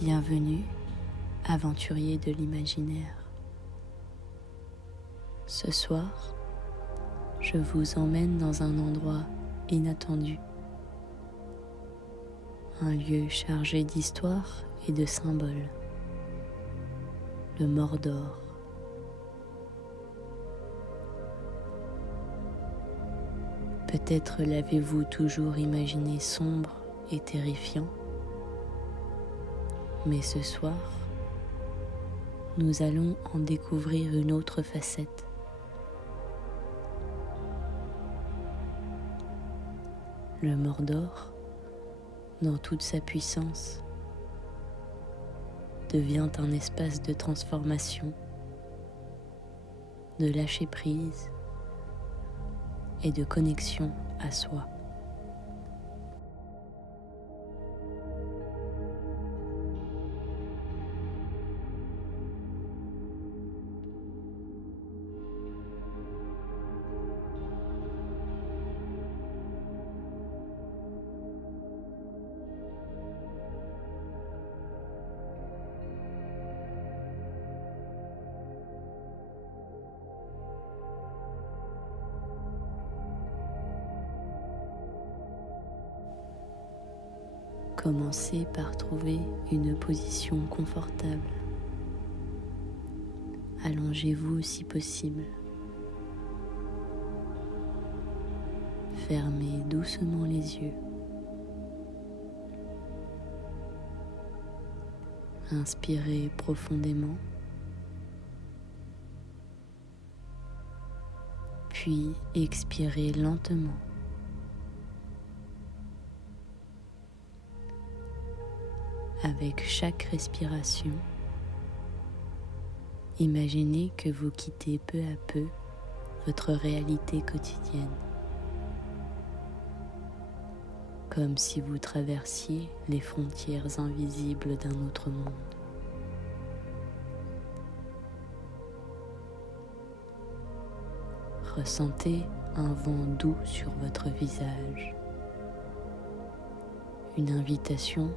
Bienvenue, aventurier de l'imaginaire. Ce soir, je vous emmène dans un endroit inattendu. Un lieu chargé d'histoire et de symboles. Le Mordor. Peut-être l'avez-vous toujours imaginé sombre et terrifiant. Mais ce soir, nous allons en découvrir une autre facette. Le Mordor, dans toute sa puissance, devient un espace de transformation, de lâcher prise et de connexion à soi. Commencez par trouver une position confortable. Allongez-vous si possible. Fermez doucement les yeux. Inspirez profondément. Puis expirez lentement. Avec chaque respiration, imaginez que vous quittez peu à peu votre réalité quotidienne, comme si vous traversiez les frontières invisibles d'un autre monde. Ressentez un vent doux sur votre visage, une invitation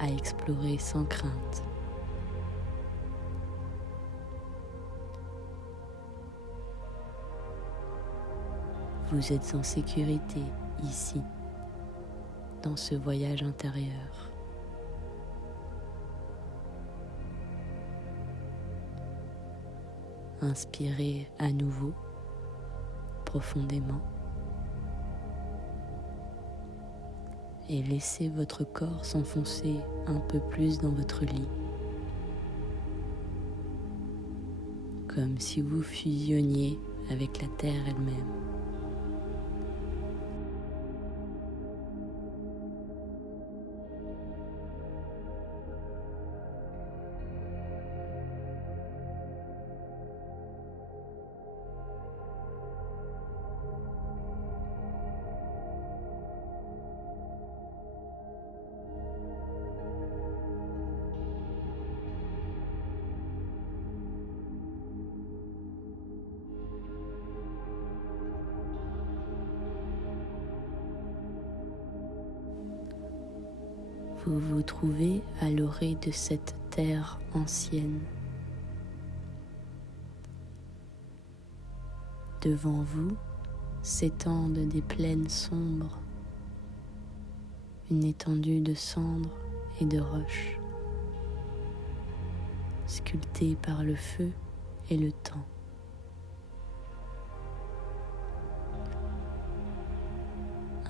à explorer sans crainte. Vous êtes en sécurité ici, dans ce voyage intérieur. Inspirez à nouveau, profondément, et laissez votre corps s'enfoncer un peu plus dans votre lit, comme si vous fusionniez avec la terre elle-même. Vous vous trouvez à l'orée de cette terre ancienne. Devant vous s'étendent des plaines sombres, une étendue de cendres et de roches, sculptée par le feu et le temps.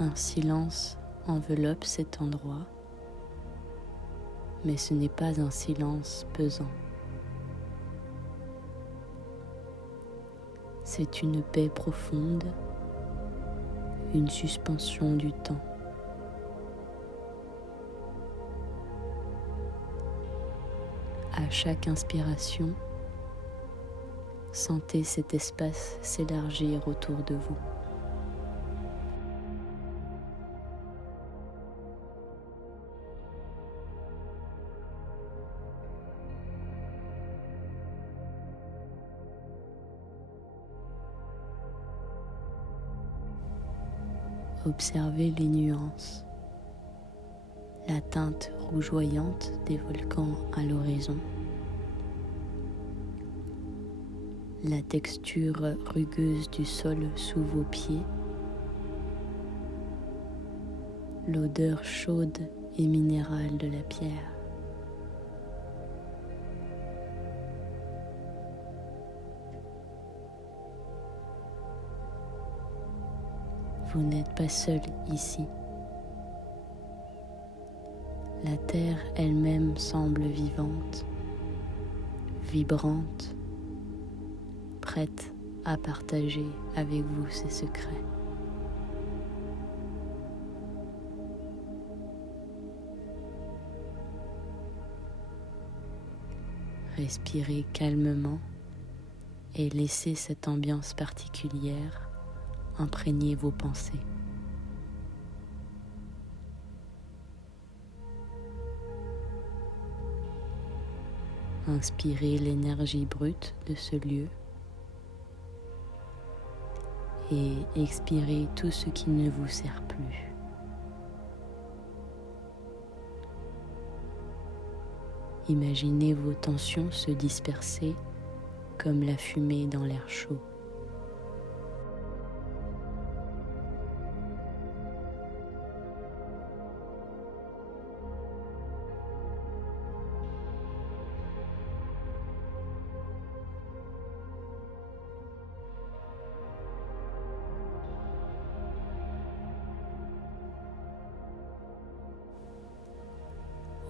Un silence enveloppe cet endroit, mais ce n'est pas un silence pesant. C'est une paix profonde, une suspension du temps. À chaque inspiration, sentez cet espace s'élargir autour de vous. Observez les nuances, la teinte rougeoyante des volcans à l'horizon, la texture rugueuse du sol sous vos pieds, l'odeur chaude et minérale de la pierre. Vous n'êtes pas seul ici. La terre elle-même semble vivante, vibrante, prête à partager avec vous ses secrets. Respirez calmement et laissez cette ambiance particulière imprégner vos pensées. Inspirez l'énergie brute de ce lieu et expirez tout ce qui ne vous sert plus. Imaginez vos tensions se disperser comme la fumée dans l'air chaud.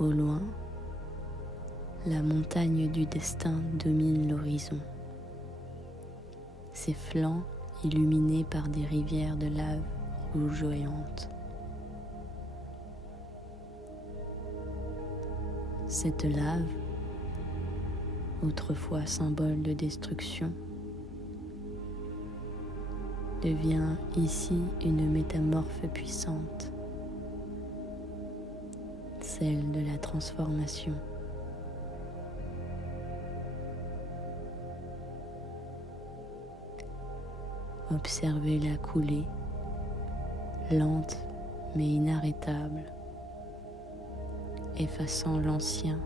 Au loin, la montagne du destin domine l'horizon, ses flancs illuminés par des rivières de lave rougeoyantes. Cette lave, autrefois symbole de destruction, devient ici une métamorphe puissante, celle de la transformation. Observez-la couler, lente mais inarrêtable, effaçant l'ancien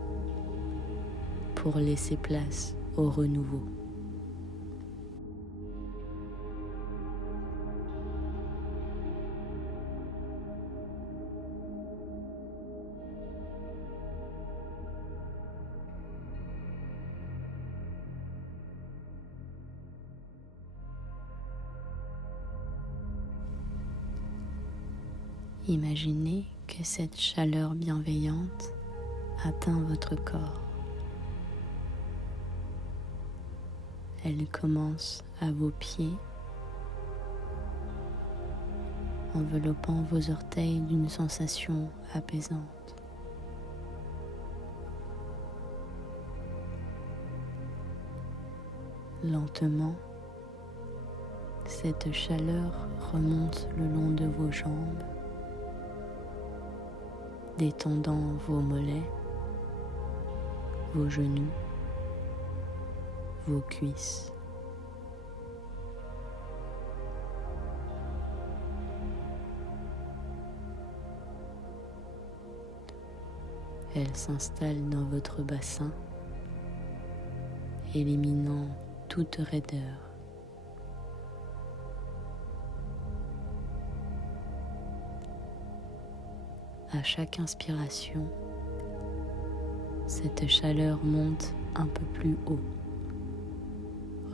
pour laisser place au renouveau. Imaginez que cette chaleur bienveillante atteint votre corps. Elle commence à vos pieds, enveloppant vos orteils d'une sensation apaisante. Lentement, cette chaleur remonte le long de vos jambes, détendant vos mollets, vos genoux, vos cuisses. Elle s'installe dans votre bassin, éliminant toute raideur. À chaque inspiration, cette chaleur monte un peu plus haut,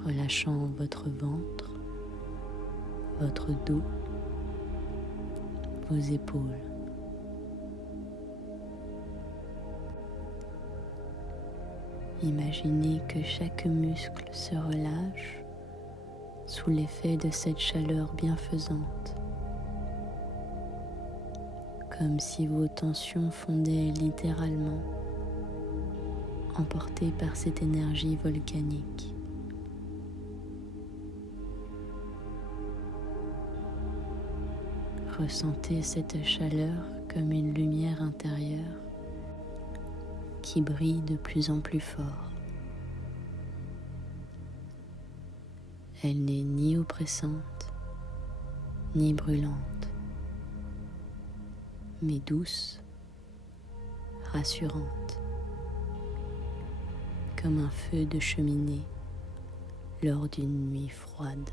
relâchant votre ventre, votre dos, vos épaules. Imaginez que chaque muscle se relâche sous l'effet de cette chaleur bienfaisante, comme si vos tensions fondaient littéralement, emportées par cette énergie volcanique. Ressentez cette chaleur comme une lumière intérieure qui brille de plus en plus fort. Elle n'est ni oppressante, ni brûlante, mais douce rassurante, comme un feu de cheminée lors d'une nuit froide.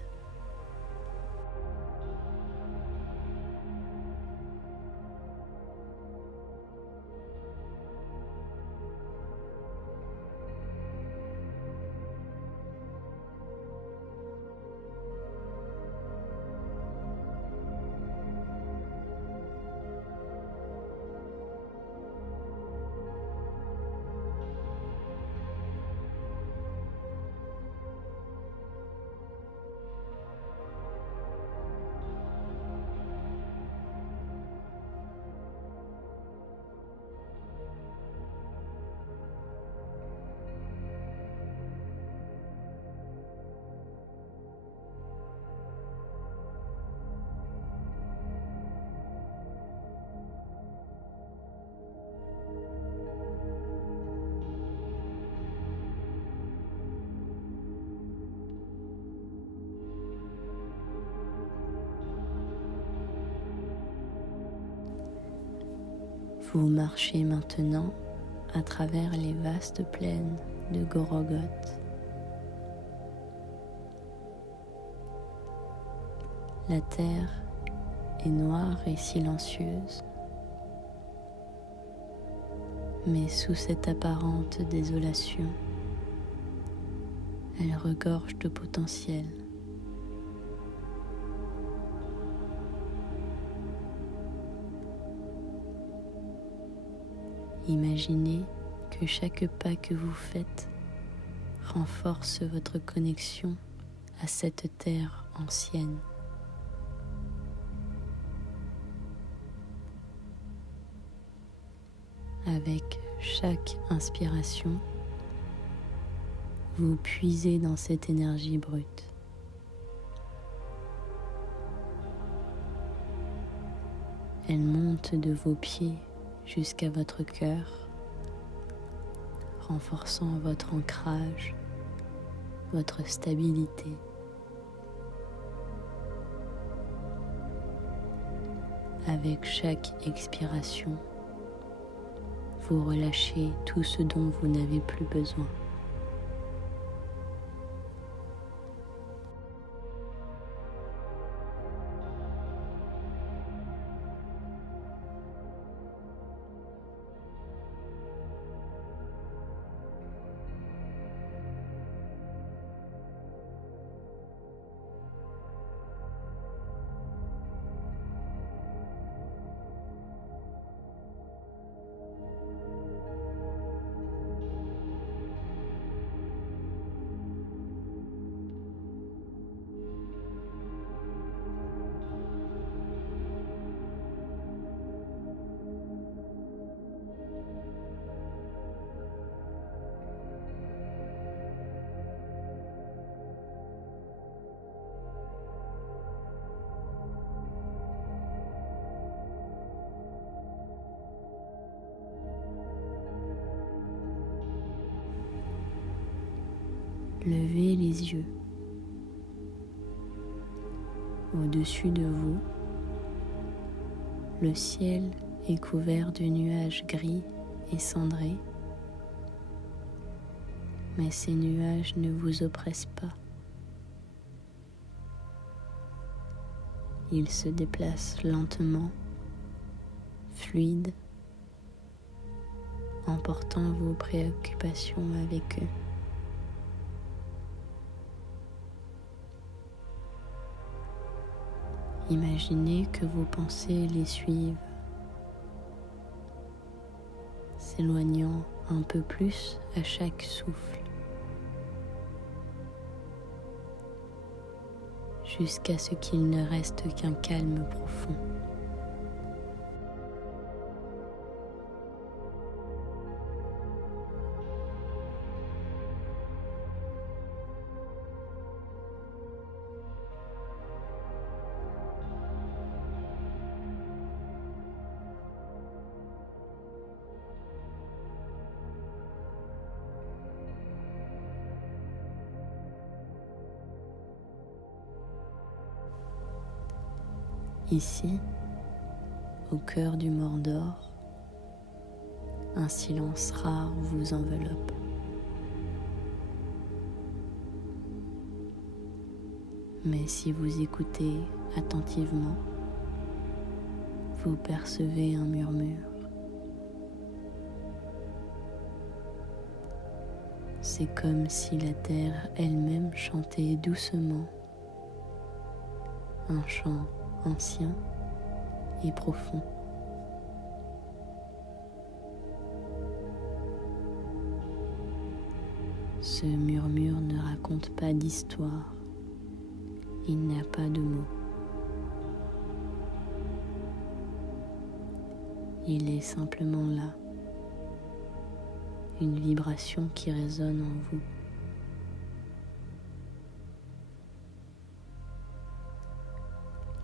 Vous marchez maintenant à travers les vastes plaines de Gorogoth. La terre est noire et silencieuse, mais sous cette apparente désolation, elle regorge de potentiel. Imaginez que chaque pas que vous faites renforce votre connexion à cette terre ancienne. Avec chaque inspiration, vous puisez dans cette énergie brute. Elle monte de vos pieds jusqu'à votre cœur, renforçant votre ancrage, votre stabilité. Avec chaque expiration, vous relâchez tout ce dont vous n'avez plus besoin. Levez les yeux. Au-dessus de vous, le ciel est couvert de nuages gris et cendrés, mais ces nuages ne vous oppressent pas. Ils se déplacent lentement, fluides, emportant vos préoccupations avec eux. Imaginez que vos pensées les suivent, s'éloignant un peu plus à chaque souffle, jusqu'à ce qu'il ne reste qu'un calme profond. Ici, au cœur du Mordor, un silence rare vous enveloppe. Mais si vous écoutez attentivement, vous percevez un murmure. C'est comme si la terre elle-même chantait doucement, un chant ancien et profond. Ce murmure ne raconte pas d'histoire, il n'a pas de mots. Il est simplement là, une vibration qui résonne en vous.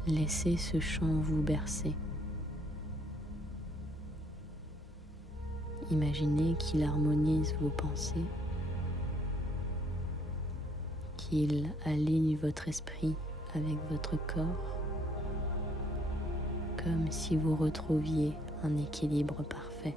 Laissez ce chant vous bercer. Imaginez qu'il harmonise vos pensées, qu'il aligne votre esprit avec votre corps, comme si vous retrouviez un équilibre parfait.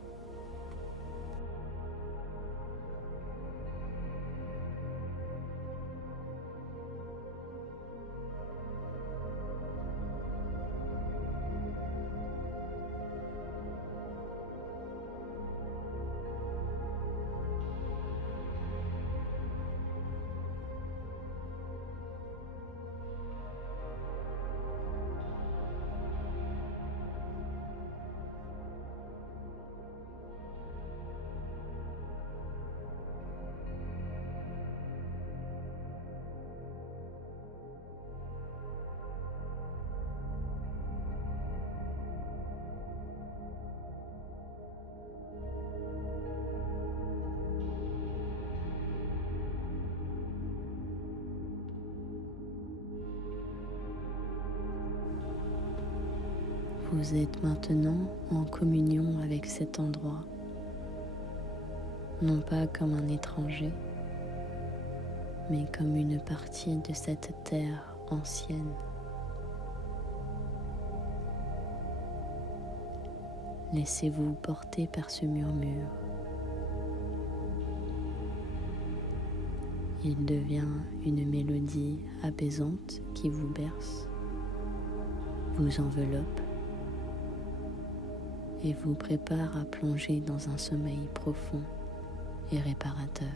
Vous êtes maintenant en communion avec cet endroit, non pas comme un étranger, mais comme une partie de cette terre ancienne. Laissez-vous porter par ce murmure. Il devient une mélodie apaisante qui vous berce, vous enveloppe et vous prépare à plonger dans un sommeil profond et réparateur.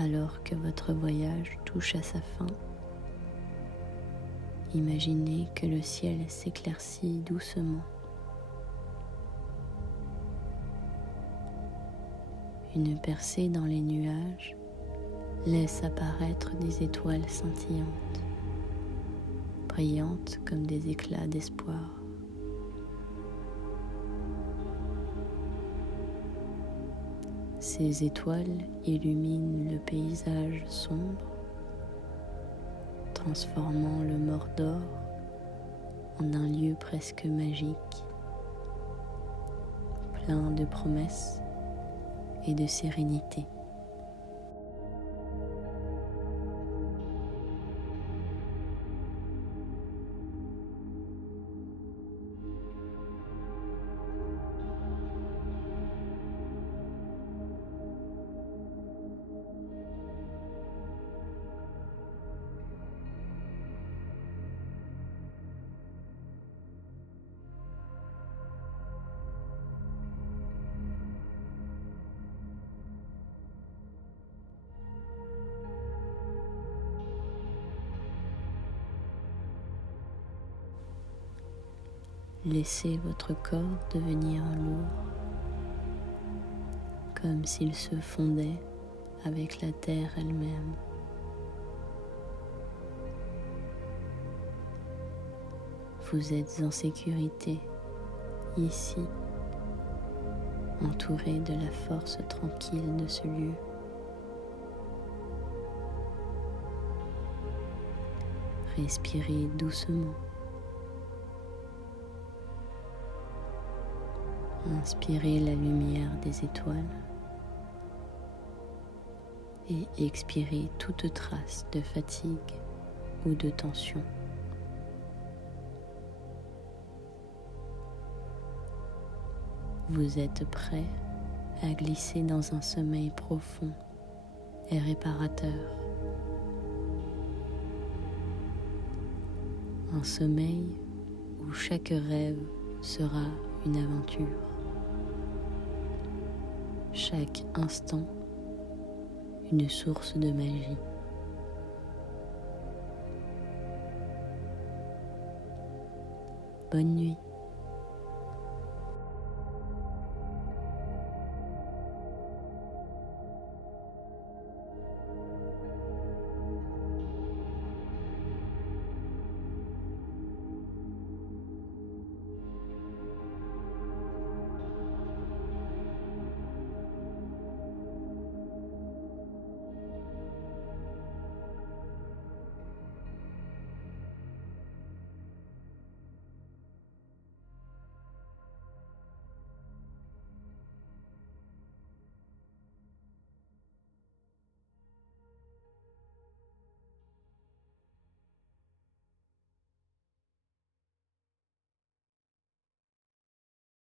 Alors que votre voyage touche à sa fin, imaginez que le ciel s'éclaircit doucement. Une percée dans les nuages laisse apparaître des étoiles scintillantes, brillantes comme des éclats d'espoir. Ces étoiles illuminent le paysage sombre, transformant le Mordor en un lieu presque magique, plein de promesses et de sérénité. Laissez votre corps devenir lourd, comme s'il se fondait avec la terre elle-même. Vous êtes en sécurité, ici, entouré de la force tranquille de ce lieu. Respirez doucement. Inspirez la lumière des étoiles et expirez toute trace de fatigue ou de tension. Vous êtes prêt à glisser dans un sommeil profond et réparateur. Un sommeil où chaque rêve sera une aventure. Chaque instant, une source de magie. Bonne nuit.